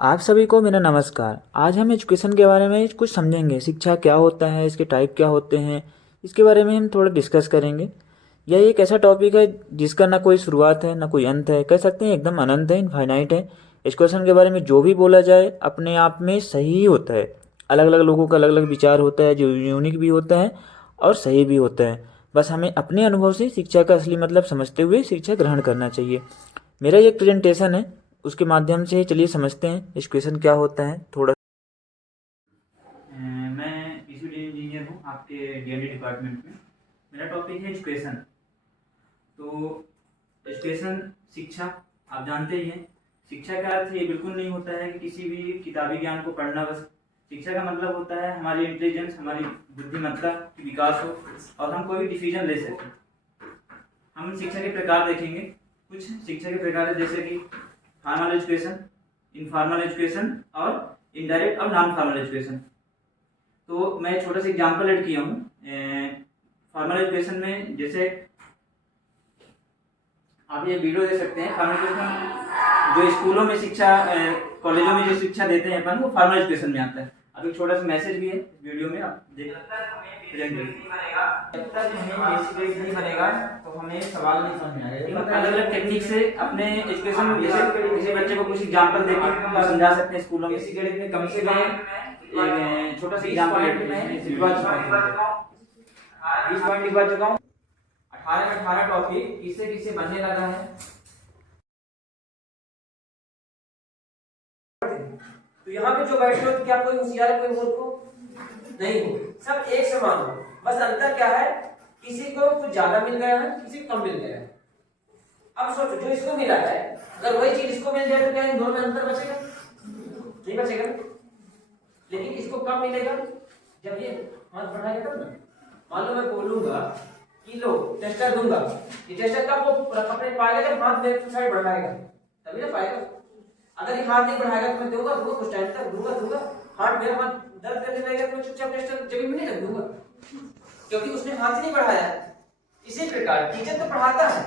आप सभी को मेरा नमस्कार। आज हम एजुकेशन के बारे में कुछ समझेंगे। शिक्षा क्या होता है, इसके टाइप क्या होते हैं, इसके बारे में हम थोड़ा डिस्कस करेंगे। यह एक ऐसा टॉपिक है जिसका ना कोई शुरुआत है ना कोई अंत है, कह सकते हैं एकदम अनंत है, इनफाइनाइट है। एजुकेशन के बारे में जो भी बोला जाए अपने आप में सही ही होता है। अलग अलग लोगों का अलग अलग विचार होता है जो यूनिक भी होता है और सही भी होता है। बस हमें अपने अनुभव से शिक्षा का असली मतलब समझते हुए शिक्षा ग्रहण करना चाहिए। मेरा ये एक प्रेजेंटेशन है, उसके माध्यम से चलिए समझते हैं एजुकेशन क्या होता है थोड़ा। मैं पीसीबी इंजीनियर हूँ आपके डीएमडी डिपार्टमेंट में। मेरा टॉपिक है एजुकेशन। तो एजुकेशन शिक्षा, आप जानते ही हैं। शिक्षा का अर्थ ये बिल्कुल नहीं होता है कि किसी भी किताबी ज्ञान को पढ़ना। बस शिक्षा का मतलब होता है हमारी इंटेलिजेंस, हमारी बुद्धिमत्ता की विकास हो और हम कोई भी डिसीजन ले सकें। हम शिक्षा के प्रकार देखेंगे। कुछ शिक्षा के प्रकार है जैसे कि फॉर्मल एजुकेशन, इनफॉर्मल एजुकेशन और इनडायरेक्ट और नॉन फॉर्मल एजुकेशन। तो मैं छोटा सा एग्जांपल ऐड किया हूँ। फॉर्मल एजुकेशन में जैसे आप ये वीडियो देख सकते हैं। फॉर्मल एजुकेशन जो स्कूलों में शिक्षा, कॉलेजों में जो शिक्षा देते हैं अपन, वो फॉर्मल एजुकेशन में आता है। अब एक छोटा सा मैसेज भी है वीडियो में, आप देख जब तक हमें बेसिक नहीं बनेगा तो हमें सवाल नहीं समझ में आएगा। अलग अलग टेक्निक से अपने एजुकेशन में जैसे किसी बच्चे को कुछ एग्जांपल देकर समझा सकते हैं। स्कूलों में कम से कम एक छोटा सा एग्जांपल लिखवा चुका हूँ, 20 पॉइंट लिखवा चुका हूँ। 18 में 18 टॉपिक किससे किससे बनने लगा है। तो यहाँ पे जो बैठे हो, क्या कोई होशियार है, कोई मूर्ख हो? नहीं हो, सब एक समान हो। बस अंतर क्या है, किसी को कुछ ज्यादा मिल गया है, किसी को कम मिल गया है। अब सोचो, जो इसको मिला है अगर वही चीज इसको मिल जाए तो क्या इन दोनों में अंतर बचेगा? नहीं बचेगा। लेकिन इसको कम मिलेगा जब ये हाथ बढ़ाएगा तब ना। मान लो मैं बोलूंगा कि लो टेस्टर दूंगा, ये टेस्टर कब वो पकड़ पाएगा जब हाथ लेफ्ट साइड बढ़ाएगा, तभी ना पाएगा। अगर ये हाथ नहीं बढ़ाएगा तो मैं दूंगा कुछ टाइम तक, दूंगा हाथ, मेरा हाथ दर्द करने लगेगा तो मैं चुपचाप टेस्टर जमीन में नहीं रख दूंगा, क्योंकि उसने हाथ ही नहीं बढ़ाया। इसी प्रकार टीचर तो पढ़ाता है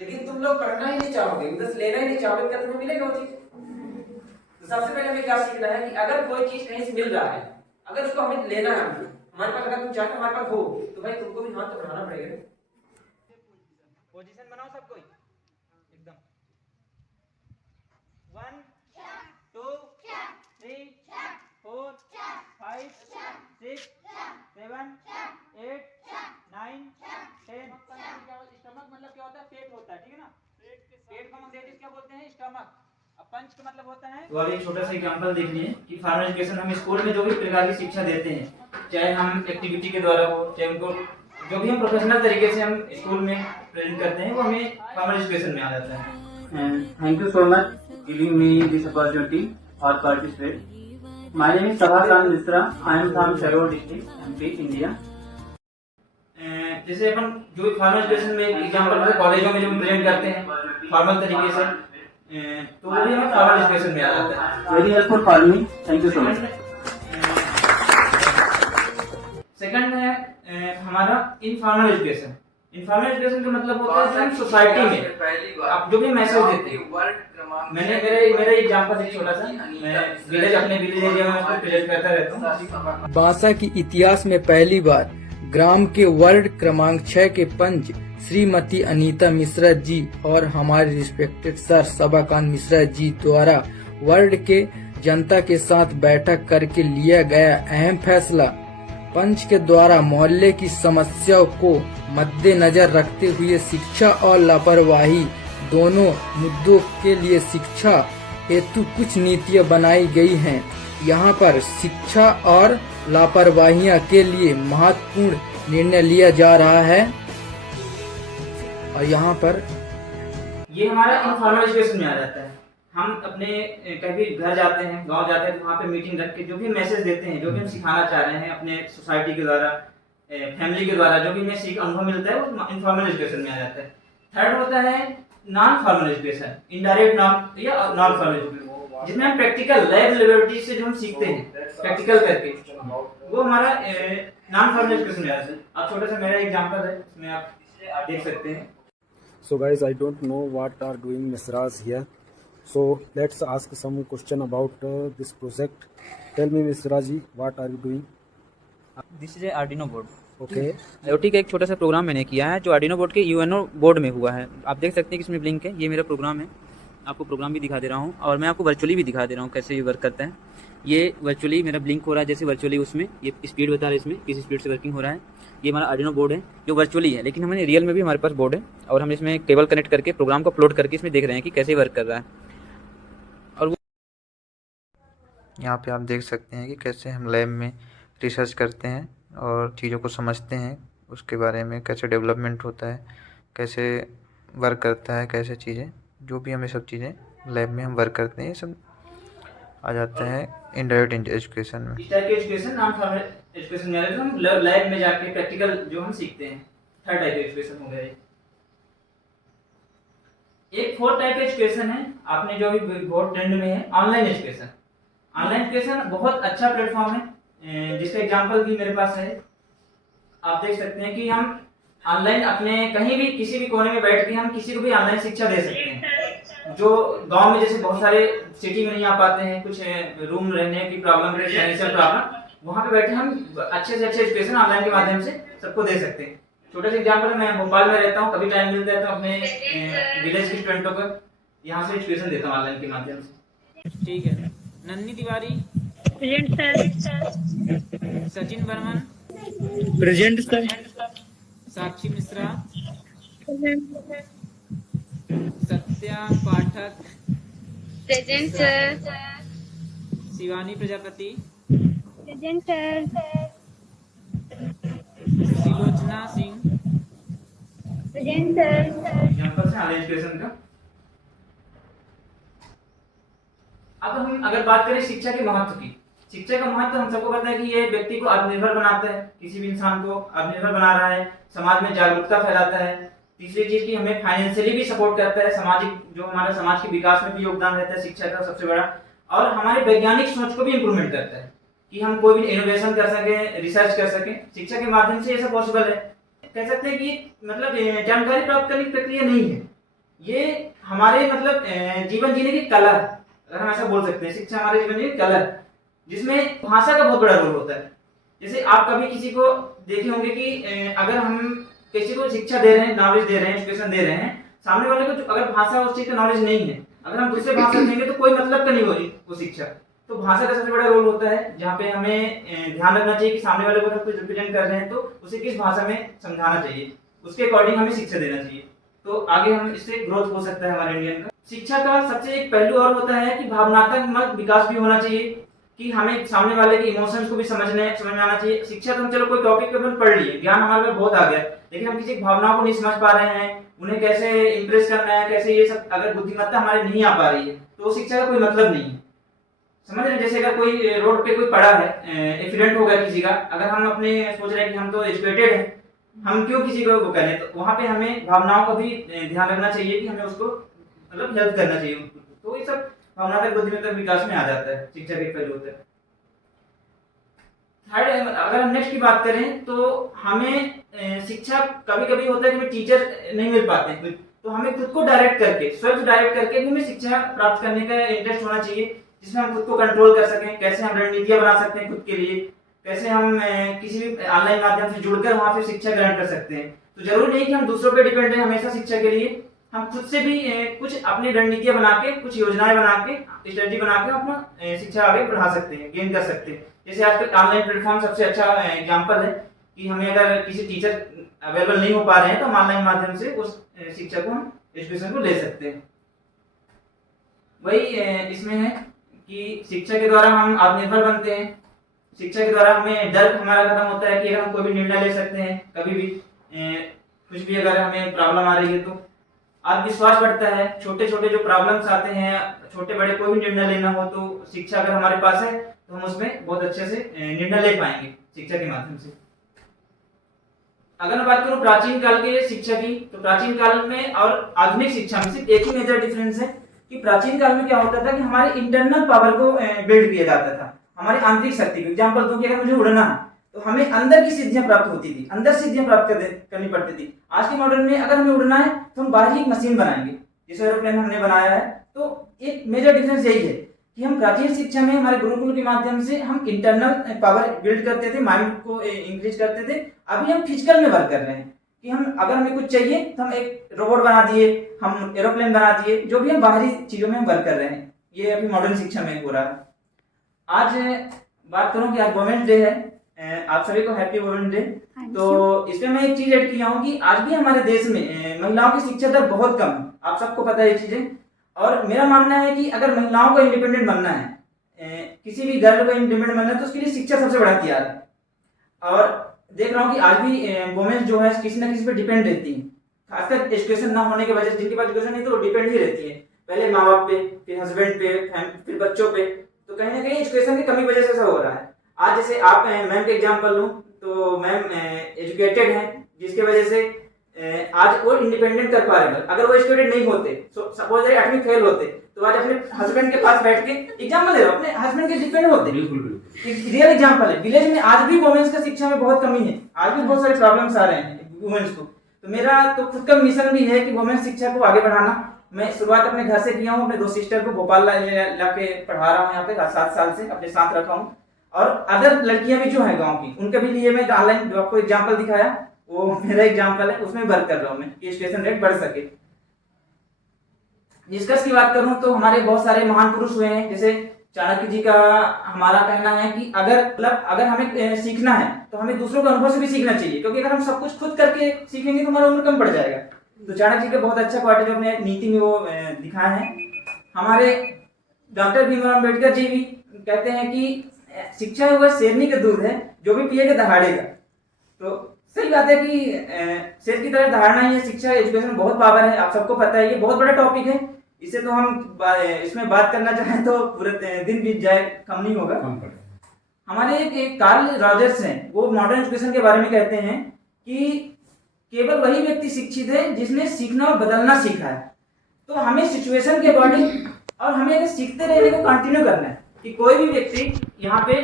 लेकिन तुम लोग पढ़ना ही नहीं चाहोगे, बस लेना ही नहीं चाहोगे, क्या तुम्हें मिलेगा वो चीज? तो सबसे पहले हमें क्या सीखना है कि अगर कोई चीज कहीं से मिल रहा है, अगर उसको हमें लेना है, हमारे पास, अगर तुम चाहते हमारे पास हो तो भाई तुमको भी हाथ तो बढ़ाना पड़ेगा। पोजीशन बनाओ सब कोई एकदम। 1 2 3 4 5 6 7 8 9 10। स्टमक मतलब क्या होता है? पेट होता है, ठीक है ना। पेट को हम लेडीज क्या बोलते हैं? स्टमक। अब पंच का मतलब होता है। तो अब एक छोटा सा एग्जांपल देखिए कि फॉर्मल एजुकेशन हम स्कूल में जो भी प्रकार की शिक्षा देते हैं, चाहे हम एक्टिविटी के द्वारा हो, चाहे उनको जो भी हम प्रोफेशनल तरीके से हम स्कूल में प्रेजेंट करते हैं, वो हमें फॉर्मल एजुकेशन में आ जाता है। Thank you so much giving me this opportunity or participate. My name is Sabha Misra. I am from Shahor district, MP, India. जैसे अपन जो फॉर्मल एजुकेशन में एग्जांपल कॉलेजों में जो प्रेजेंट करते हैं फॉर्मल तरीके से, तो वो भी हमें फॉर्मल एजुकेशन में आ जाता है। Very helpful for me, thank you so much. Second है हमारा इनफॉर्मल एजुकेशन। इनफॉर्मल एजुकेशन का मतलब होता है हम सोसाइटी में आप जो भी मैसेज देते हैं। मैंने मेरा एग्जांपल है छोटा सा, मैं विलेज, अपने विलेज एरिया में उसको प्रेजेंट करता रहता हूँ। बांसा की इतिहास में पहली बार ग्राम के वार्ड क्रमांक 6 के पंच श्रीमती अनीता मिश्रा जी और हमारे रिस्पेक्टेड सर सभाकांत मिश्रा जी द्वारा वार्ड के जनता के साथ बैठक करके लिया गया अहम फैसला, पंच के द्वारा मोहल्ले की समस्याओं को मद्देनजर रखते हुए शिक्षा और लापरवाही दोनों मुद्दों के लिए शिक्षा हेतु कुछ नीतियां बनाई गई हैं। यहाँ पर शिक्षा और लापरवाहियों के लिए महत्वपूर्ण निर्णय लिया जा रहा है। और यहाँ पर ये हमारा इनफॉर्मल एजुकेशन में आ जाता है। हम अपने कभी घर जाते हैं, गांव जाते हैं, तो वहाँ पे मीटिंग रख के जो भी मैसेज देते हैं, जो भी हम सिखाना चाह रहे हैं अपने सोसाइटी के द्वारा, फैमिली के द्वारा, जो भी हमें सीख अनुभव मिलता है वो इनफॉर्मल एजुकेशन में आ जाता है। थर्ड होता है non formal education, indirect non या नॉन फॉर्मल एजुकेशन, जिसमें हम प्रैक्टिकल लैब लेबोरेटरी से जो हम सीखते हैं प्रैक्टिकल करके, वो हमारा नॉन फॉर्मल एजुकेशन में आ जाता है। अब छोटा सा मेरा एग्जांपल है, इसमें आप देख सकते हैं। So guys, I don't know what are doing Misras here. So let's ask some question about this project. Tell me, Ms. Raji, what are you doing? This is Arduino board. Okay. IoT का एक छोटा सा programme मैंने किया है जो Arduino board के UNO board में हुआ है। आप देख सकते हैं कि इसमें लिंक है, ये मेरा प्रोग्राम है। आपको प्रोग्राम भी दिखा दे रहा हूँ और मैं आपको वर्चुअली भी दिखा दे रहा हूँ कैसे ये वर्क करता है। ये वर्चुअली मेरा ब्लिंक हो रहा है, जैसे वर्चुअली उसमें ये स्पीड बता रहा है, इसमें किस स्पीड से वर्किंग हो रहा है। ये हमारा आर्डिनो बोर्ड है जो वर्चुअली है, लेकिन हमें रियल में भी हमारे पास बोर्ड है और हम इसमें केबल कनेक्ट करके प्रोग्राम को अपलोड करके इसमें देख रहे हैं कि कैसे वर्क कर रहा है। और वो यहाँ पे आप देख सकते हैं कि कैसे हम लैब में रिसर्च करते हैं और चीज़ों को समझते हैं, उसके बारे में कैसे डेवलपमेंट होता है, कैसे वर्क करता है, कैसे चीज़ें, जो भी हमें सब चीज़ें लैब में हम वर्क करते हैं, ये सब आ जाता है इनडायरेक्ट एजुकेशन में। इस टाइप के एजुकेशन नॉन फॉर्मल एजुकेशन में हम लैब में जाके प्रैक्टिकल जो हम सीखते हैं, थर्ड टाइप एजुकेशन हो गया ये। एक फोर्थ टाइप एजुकेशन है, आपने जो अभी बहुत ट्रेंड में है, ऑनलाइन एजुकेशन। ऑनलाइन एजुकेशन बहुत अच्छा प्लेटफॉर्म है, जिसका एग्जांपल भी मेरे पास है। आप देख सकते हैं कि हम ऑनलाइन अपने कहीं भी किसी भी कोने में बैठ के हम किसी को भी ऑनलाइन शिक्षा दे सकते हैं। जो गांव में जैसे बहुत सारे सिटी में नहीं आ पाते हैं, कुछ रूम रहने की प्रॉब्लम, फाइनेंशियल प्रॉब्लम, वहां पे बैठे हम अच्छे से अच्छे एजुकेशन ऑनलाइन के माध्यम से सबको दे सकते हैं। छोटा सा एग्जांपल है, मैं भोपाल में रहता हूँ, कभी टाइम मिलता है तो अपने विलेज के स्टूडेंटों को यहाँ से एजुकेशन देता हूँ ऑनलाइन के माध्यम से। ठीक है। Nanni Tiwari present sir. Sachin Barman present sir. Sakshi Mishra Satya Pathak present sir. Shivani Prajapati present sir. Trilochana Singh. Present sir. Example से ऑनलाइन एजुकेशन का। अब हम अगर बात करें शिक्षा के महत्व की, शिक्षा का महत्व हम सबको पता है कि ये व्यक्ति को आत्मनिर्भर बनाता है, किसी भी इंसान को आत्मनिर्भर बना रहा है, समाज में जागरूकता फैलाता है। तीसरी चीज की हमें फाइनेंशियली भी सपोर्ट करता है, सामाजिक जो हमारा समाज के विकास में भी योगदान रहता है शिक्षा का सबसे बड़ा। और हमारे वैज्ञानिक सोच को भी इम्प्रूवमेंट करता है कि हम कोई भी इनोवेशन कर सके, रिसर्च कर सके। शिक्षा के माध्यम से ये सब पॉसिबल है। कह सकते हैं कि मतलब जानकारी प्राप्त करने की प्रक्रिया नहीं है, ये हमारे मतलब जीवन जीने की कला है, अगर हम ऐसा बोल सकते हैं। शिक्षा हमारे जीवन जीने की कला है, जिसमें भाषा का बहुत बड़ा रोल होता है। जैसे आप कभी किसी को देखे होंगे कि अगर हम किसी को शिक्षा दे रहे हैं, नॉलेज दे रहे हैं, एजुकेशन दे रहे हैं, सामने वाले को अगर भाषा उस चीज का नॉलेज नहीं है, अगर हम दूसरे भाषा देंगे तो कोई मतलब का नहीं होगी वो शिक्षा। तो भाषा का सबसे बड़ा रोल होता है, जहाँ पे हमें ध्यान रखना चाहिए कि सामने वाले को हम कुछ रिप्रेजेंट कर रहे हैं तो उसे किस भाषा में समझाना चाहिए, उसके अकॉर्डिंग हमें शिक्षा देना चाहिए। तो आगे हम इससे ग्रोथ हो सकता है हमारे इंडियन का। शिक्षा का सबसे एक पहलू और होता है कि भावनात्मक विकास भी होना चाहिए, कि हमें सामने वाले के इमोशंस को भी समझ में आना चाहिए। शिक्षा तो हम चलो कोई टॉपिक पे अपन पढ़ लिए, ज्ञान हमारे पास बहुत आ गया, लेकिन हम किसी की भावनाओं को नहीं समझ पा रहे हैं, उन्हें कैसे इंप्रेस करना है, कैसे ये सब अगर बुद्धिमत्ता हमारी नहीं आ पा रही है तो शिक्षा का कोई मतलब नहीं है। समझ रहे हैं? जैसे अगर कोई रोड पे कोई पड़ा है, एक्सीडेंट हो गया किसी का, अगर हम अपने सोच रहे हैं कि हम तो एजुकेटेड हैं, हम क्यों किसी को वो करें, तो वहां पे हमें भावनाओं का भी ध्यान रखना चाहिए कि हमें उसको मतलब हेल्प करना चाहिए। तो ये सब भावनात्मक बुद्धिमत्ता विकास में आ जाता है, शिक्षा के पहलू होता है। थर्ड, अगर हम नेक्स्ट की बात करें तो हमें शिक्षा कभी कभी होता है कि टीचर नहीं मिल पाते हैं, तो हमें खुद को डायरेक्ट करके, सेल्फ डायरेक्ट करके भी हमें शिक्षा प्राप्त करने का इंटरेस्ट होना चाहिए, जिसमें हम खुद को कंट्रोल कर सकें, कैसे हम रणनीतियां बना सकते हैं खुद के लिए, कैसे हम किसी भी ऑनलाइन माध्यम से जुड़कर वहां पे शिक्षा ग्रहण कर सकते हैं। तो जरूरी नहीं कि हम दूसरों पर डिपेंड रहें हमेशा शिक्षा के लिए, हम खुद से भी कुछ अपनी रणनीतियां बना के, कुछ योजनाएं बना के, स्ट्रेटजी बना के अपना शिक्षा आगे बढ़ा सकते हैं, गेन कर सकते हैं। जैसे आजकल ऑनलाइन प्लेटफॉर्म सबसे अच्छा एग्जांपल है कि हमें अगर किसी टीचर अवेलेबल नहीं हो पा रहे हैं तो हम ऑनलाइन माध्यम से उस शिक्षा को, हम एजुकेशन को ले सकते हैं। वही इसमें है कि शिक्षा के द्वारा हम आत्मनिर्भर बनते हैं, शिक्षा के द्वारा हमें डर हमारा खत्म होता है कि अगर हम कोई भी निर्णय ले सकते हैं, कभी भी कुछ भी अगर हमें प्रॉब्लम आ रही है तो आत्मविश्वास बढ़ता है। छोटे छोटे जो प्रॉब्लम्स आते हैं, छोटे बड़े कोई भी निर्णय लेना हो तो शिक्षा अगर हमारे पास है तो हम उसमें बहुत अच्छे से निर्णय ले पाएंगे शिक्षा के माध्यम से। अगर मैं बात करूं प्राचीन काल के शिक्षा की, तो प्राचीन काल में और आधुनिक शिक्षा में सिर्फ एक ही मेजर डिफरेंस है कि प्राचीन काल में क्या होता था कि हमारे इंटरनल पावर को बिल्ड किया जाता था, हमारी आंतरिक शक्ति को। एग्जांपल दूं कि अगर मुझे उड़ना है तो हमें अंदर की सिद्धियां प्राप्त होती थी, अंदर सिद्धियां प्राप्त करनी पड़ती थी। आज के मॉडर्न में अगर हमें उड़ना है तो हम बाहरी एक मशीन बनाएंगे, जिस एरोप्लेन हमने बनाया है तो एक मेजर डिफरेंस यही है कि हम प्राचीन शिक्षा में हमारे गुरुकुल के माध्यम से हम इंटरनल पावर बिल्ड करते थे, माइंड को इंक्रीज करते थे। अभी हम फिजिकल में वर्क कर रहे हैं कि हम अगर हमें कुछ चाहिए तो हम एक रोबोट बना दिए, हम एरोप्लेन बना दिए, जो भी हम बाहरी चीजों में हम वर्क कर रहे हैं। ये अभी मॉडर्न शिक्षा में हो रहा है। आज बात करूं कि आज वुमेन्स डे है, आप सभी को हैप्पी वुमेन्स डे। तो इसमें मैं एक चीज ऐड किया हूं कि आज भी हमारे देश में महिलाओं की शिक्षा दर बहुत कम है, आप सबको पता है ये चीजें। और मेरा मानना है कि अगर महिलाओं को इंडिपेंडेंट बनना है, किसी भी गर्ल को इंडिपेंडेंट बनना है, तो उसके लिए शिक्षा सबसे बड़ा हथियार है। और देख रहा हूँ कि आज भी वुमेन्स जो है किसी ना किसी पे डिपेंड रहती है, खासकर एजुकेशन ना होने की वजह से। जिनके पास एजुकेशन नहीं तो वो डिपेंड ही रहती है, पहले माँ बाप पे, फिर हस्बैंड पे, फिर बच्चों पे। तो कहीं ना कहीं एजुकेशन की कमी वजह से ऐसा हो रहा है। आज जैसे आप मैम के एग्जाम्पल लूँ तो मैम एजुकेटेड हैं, जिसकी वजह से आज वो इंडिपेंडेंट कर पा रहे हैं। अगर वो एजुकेटेड नहीं होते, सपोज 8वीं फेल होते, तो आज अपने हस्बैंड के पास बैठ के एग्जाम्पल ले रहे हो, अपने हस्बैंड के डिपेंड होते। रियल एग्जाम्पल है। विलेज में आज भी वुमेन्स का शिक्षा में बहुत कमी है, आज भी बहुत सारे प्रॉब्लम्स आ रहे हैं वुमेन्स को। तो मेरा तो खुद का मिशन भी है कि वुमेन्स शिक्षा को आगे बढ़ाना। मैं शुरुआत अपने घर से किया हूँ, अपने 2 सिस्टर को भोपाल ला के पढ़ा रहा हूँ, यहाँ पे 7 साल से अपने साथ रखा हूँ। और अदर लड़कियां भी जो है गांव की, उनके भी लिए मैं ऑनलाइन जो आपको एग्जांपल दिखाया वो मेरा एग्जांपल है, उसमें वर्क कर रहा हूँ मैं कि एजुकेशन रेट बढ़ सके। निष्कर्ष की बात करूं तो हमारे बहुत सारे महान पुरुष हुए हैं, जैसे चाणक्य जी का हमारा कहना है कि अगर हमें सीखना है तो हमें दूसरों के अनुभव से भी सीखना चाहिए, क्योंकि अगर हम सब कुछ खुद करके सीखेंगे तो हमारा उम्र कम पड़ जाएगा। तो चाणक्य जी का बहुत अच्छा क्वार्टर जो अपने नीति में वो दिखाए हैं। हमारे डॉक्टर भीमराव अम्बेडकर जी भी कहते हैं कि शिक्षा वह शेरनी का दूध है, जो भी पिएगा दहाड़ेगा। तो सही बात है कि शेर की तरह दहाड़ना ही है। शिक्षा एजुकेशन बहुत पावर है, आप सबको पता है, ये बहुत बड़ा टॉपिक है। इसे तो हम इसमें बात करना चाहें तो पूरे दिन बीत जाए, कम नहीं होगा। हमारे एक कार्ल रॉजर्स हैं, वो मॉडर्न एजुकेशन के बारे में कहते हैं कि केवल वही व्यक्ति शिक्षित है जिसने सीखना और बदलना सीखा है। तो हमें सिचुएशन के अकॉर्डिंग और हमें सीखते रहने को कंटिन्यू करना है कि कोई भी व्यक्ति यहाँ पे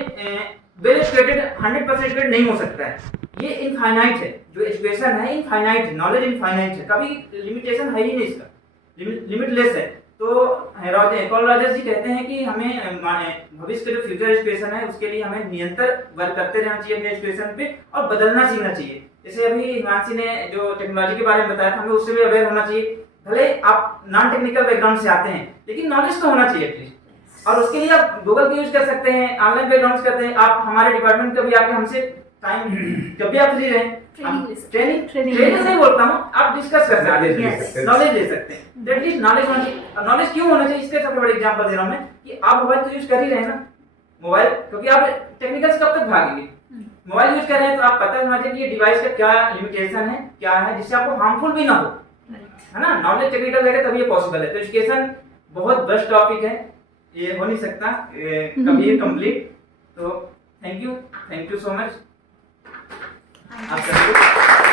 वेल एजुकेटेड 100% एजुकेटेड नहीं हो सकता है। ये इनफाइनाइट है, जो एजुकेशन है इनफाइनाइट है, नॉलेज इनफाइनाइट है, कभी लिमिटेशन है ही नहीं, इसका लिमिटलेस है। तो कार्ल रॉजर्स जी कहते हैं कि हमें भविष्य के जो फ्यूचर एजुकेशन है उसके लिए हमें निरंतर वर्क करते रहना चाहिए अपने एजुकेशन पे और बदलना सीखना चाहिए। जैसे अभी हिमांशी ने जो टेक्नोलॉजी के बारे में बताया था, हमें उससे भी अवेयर होना चाहिए। भले आप नॉन टेक्निकल बैकग्राउंड से आते हैं, लेकिन नॉलेज तो होना चाहिए एटलीस्ट। और उसके लिए आप गूगल का यूज कर सकते हैं, ऑनलाइन बैकग्राउंड करते हैं। आप हमारे डिपार्टमेंट कभी आके हमसे टाइम जब भी आप फ्री रहें, ट्रेनिंग नहीं बोलता हूँ, आप डिस्कस कर सकते हैं, नॉलेज ले सकते हैं। एटलीस्ट नॉलेज क्यों होना चाहिए, इसके सबसे बड़े एग्जांपल दे रहा हूँ मैं कि आप मोबाइल तो यूज कर ही रहे हैं ना, मोबाइल, क्योंकि आप टेक्निकल से कब तक भागेंगे। मोबाइल यूज कर रहे हैं तो आप पता होना चाहिए कि ये डिवाइस का क्या लिमिटेशन है, क्या है, जिससे आपको हार्मफुल भी ना हो, है ना। नॉलेज टेक्निकल रहेगा तभी ये पॉसिबल है। तो एजुकेशन बहुत बेस्ट टॉपिक है, ये हो नहीं सकता कभी कंप्लीट। तो थैंक यू सो मच आप सबको।